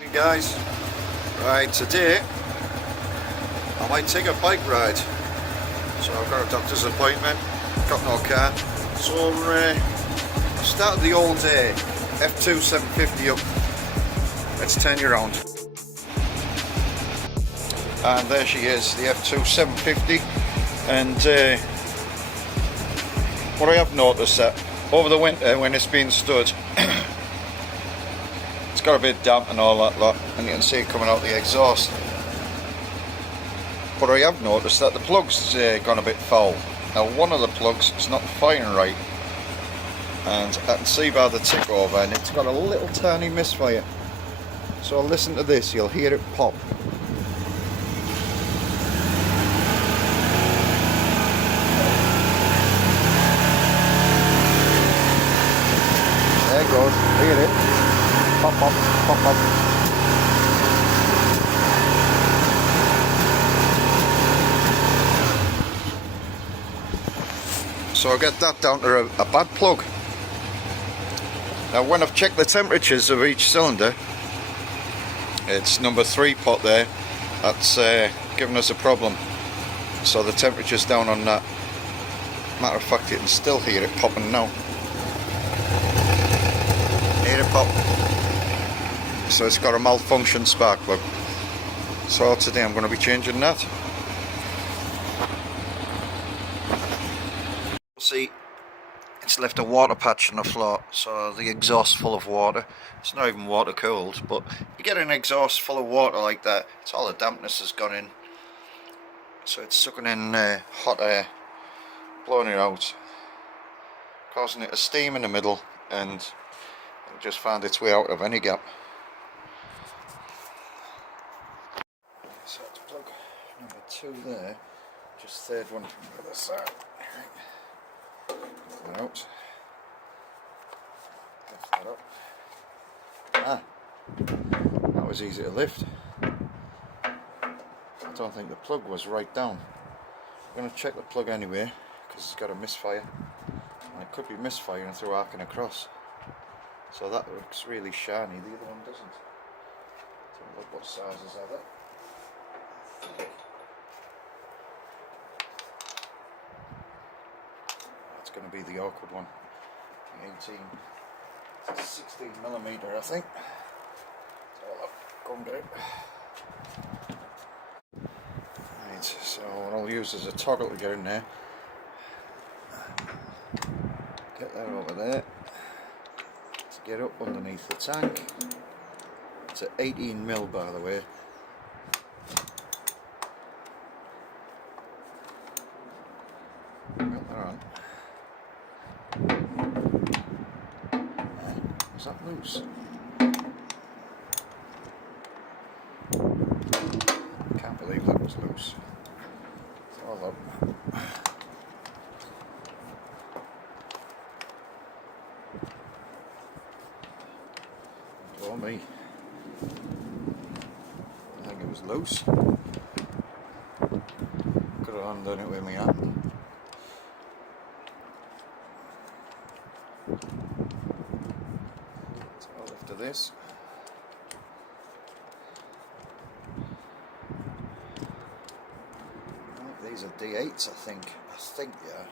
Hey guys, right, today I might take a bike ride. So I've got a doctor's appointment, got no car, so I've started the old F2 750 up. Let's turn you around. And there she is, the F2 750. And what I have noticed that over the winter when it's been stood, it's got a bit damp and all that lot, and you can see it coming out the exhaust. But I have noticed that the plug's gone a bit foul. Now one of the plugs is not firing right, and I can see by the tick over, and it's got a little tiny misfire. So listen to this, you'll hear it pop. There it goes, hear it. Pop, pop, pop, pop. So I get that down to a bad plug. Now when I've checked the temperatures of each cylinder, it's number 3 pot there, that's giving us a problem. So the temperature's down on that. Matter of fact, you can still hear it popping now. Hear it pop. So it's got a malfunction spark plug. So today I'm going to be changing that. See, it's left a water patch on the floor, so the exhaust full of water. It's not even water cooled, but you get an exhaust full of water like that, it's all the dampness has gone in, so it's sucking in hot air, blowing it out, causing it to steam in the middle, and it'll just find its way out of any gap. So let's plug number 2 there, just third one from the other side. Out. Lift that up. Ah, that was easy to lift. I don't think the plug was right down. I'm going to check the plug anyway, because it's got a misfire, and it could be misfiring through arcing across. So that looks really shiny, the other one doesn't. So look, what sizes are they? That's going to be the awkward one. 18 to 16mm, I think. So I'll come down. Right, so what I'll use is a toggle to get in there. Get that over there. To get up underneath the tank. It's at 18mm, by the way. Got that on. Is that loose? Can't believe that was loose. It's all up. Blow me. I think it was loose. Could have undone it with my hand. So after this. These are D8s, I think. Yeah.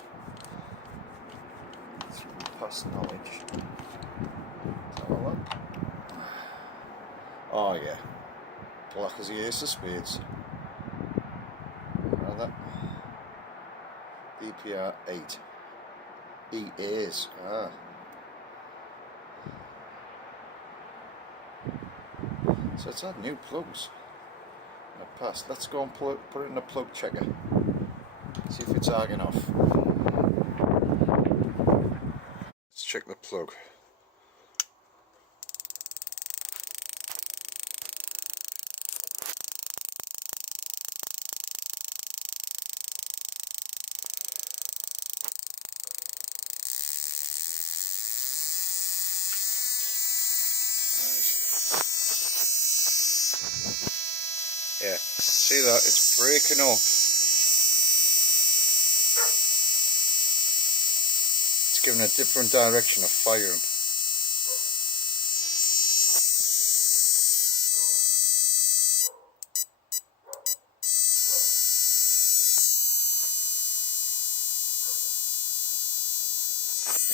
Through past knowledge. Have a look. Oh yeah. Black as the ace of spades. That. BPR 8. EAs. Ah. So it's had new plugs in the past. Let's go and put it in the plug checker. See if it's arg enough. Let's check the plug. Yeah, see that? It's breaking up. It's giving a different direction of firing.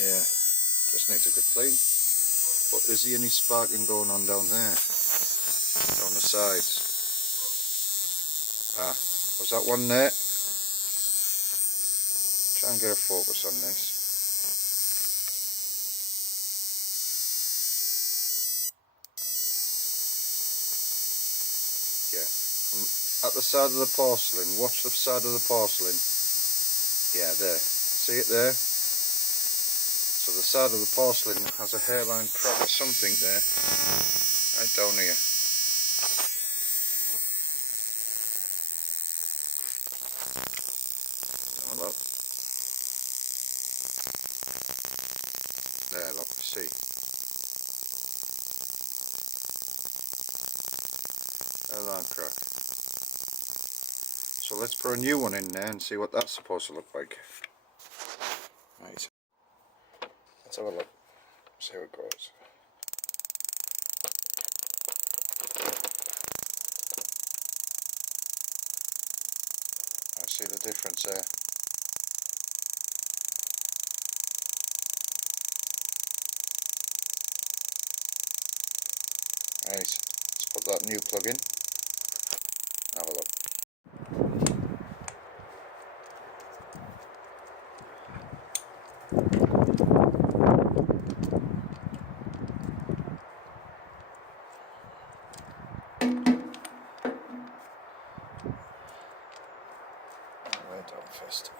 Yeah, just needs a good clean. But is there any sparking going on down there? Down the sides? Ah, was that one there? Try and get a focus on this. Yeah, from at the side of the porcelain, watch the side of the porcelain. Yeah, there. See it there? So the side of the porcelain has a hairline crack or something there. Right down here. Have a look. There, look, see. Hairline crack. So let's put a new one in there and see what that's supposed to look like. Right. Let's have a look. See how it goes. I see the difference there. Right, let's put that new plug in. Have a look. Right down first.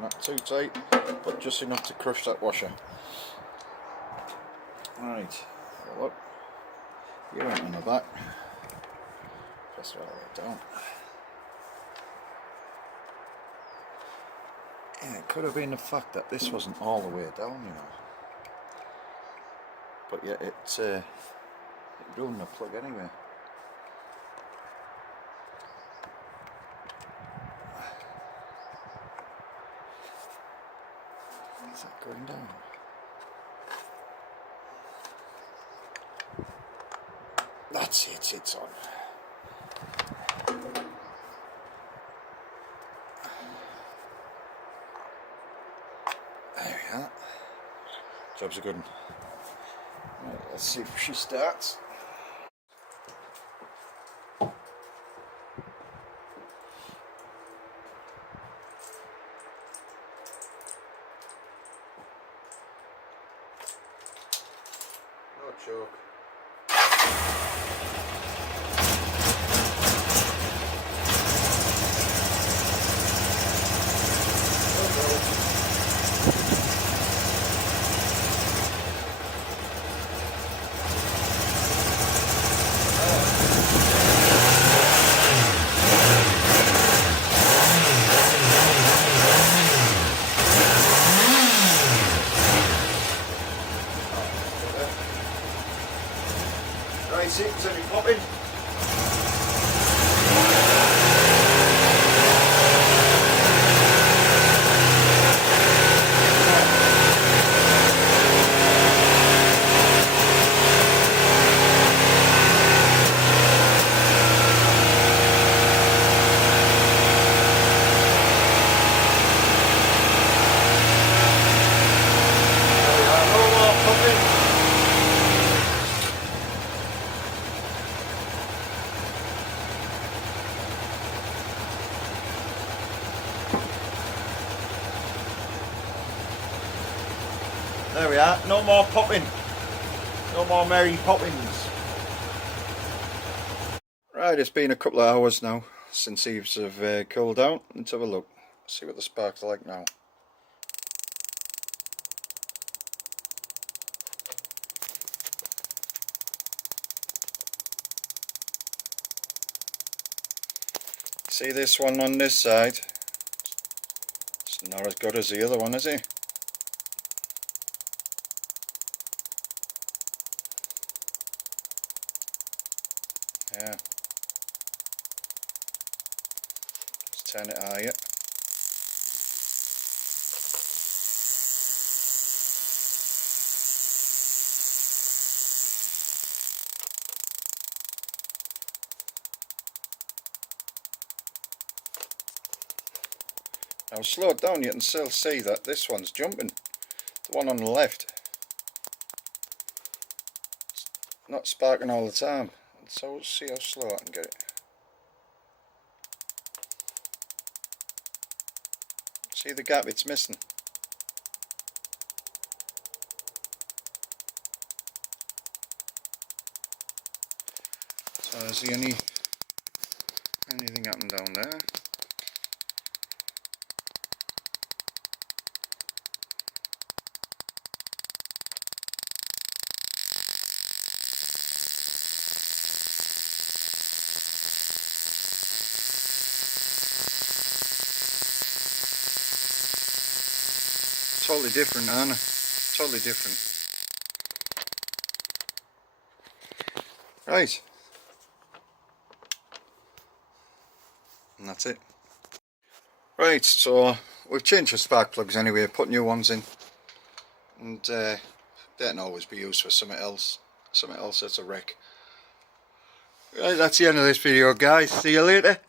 Not too tight, but just enough to crush that washer. Right, have a look. You went on the back. Press it all the way down. Yeah, it could have been the fact that this wasn't all the way down, you know. But yeah, it ruined the plug anyway. Is that going down? That's it, it's on. There we are. Job's a good one. Right, let's see if she starts. No joke. Right, see, it's only popping. There we are, no more popping. No more Mary Poppins. Right, it's been a couple of hours now since these have cooled down. Let's have a look, see what the sparks are like now. See this one on this side? It's not as good as the other one, is it? Yeah. Let's turn it higher. Now slow it down, you can still see that this one's jumping. The one on the left. It's not sparking all the time. So let's see how slow I can get it. See the gap it's missing. So is there anything happening down there? Totally different, Anna. Totally different. Right. And that's it. Right, so we've changed the spark plugs anyway, put new ones in. And they can always be used for something else. Something else that's a wreck. Right, that's the end of this video, guys. See you later.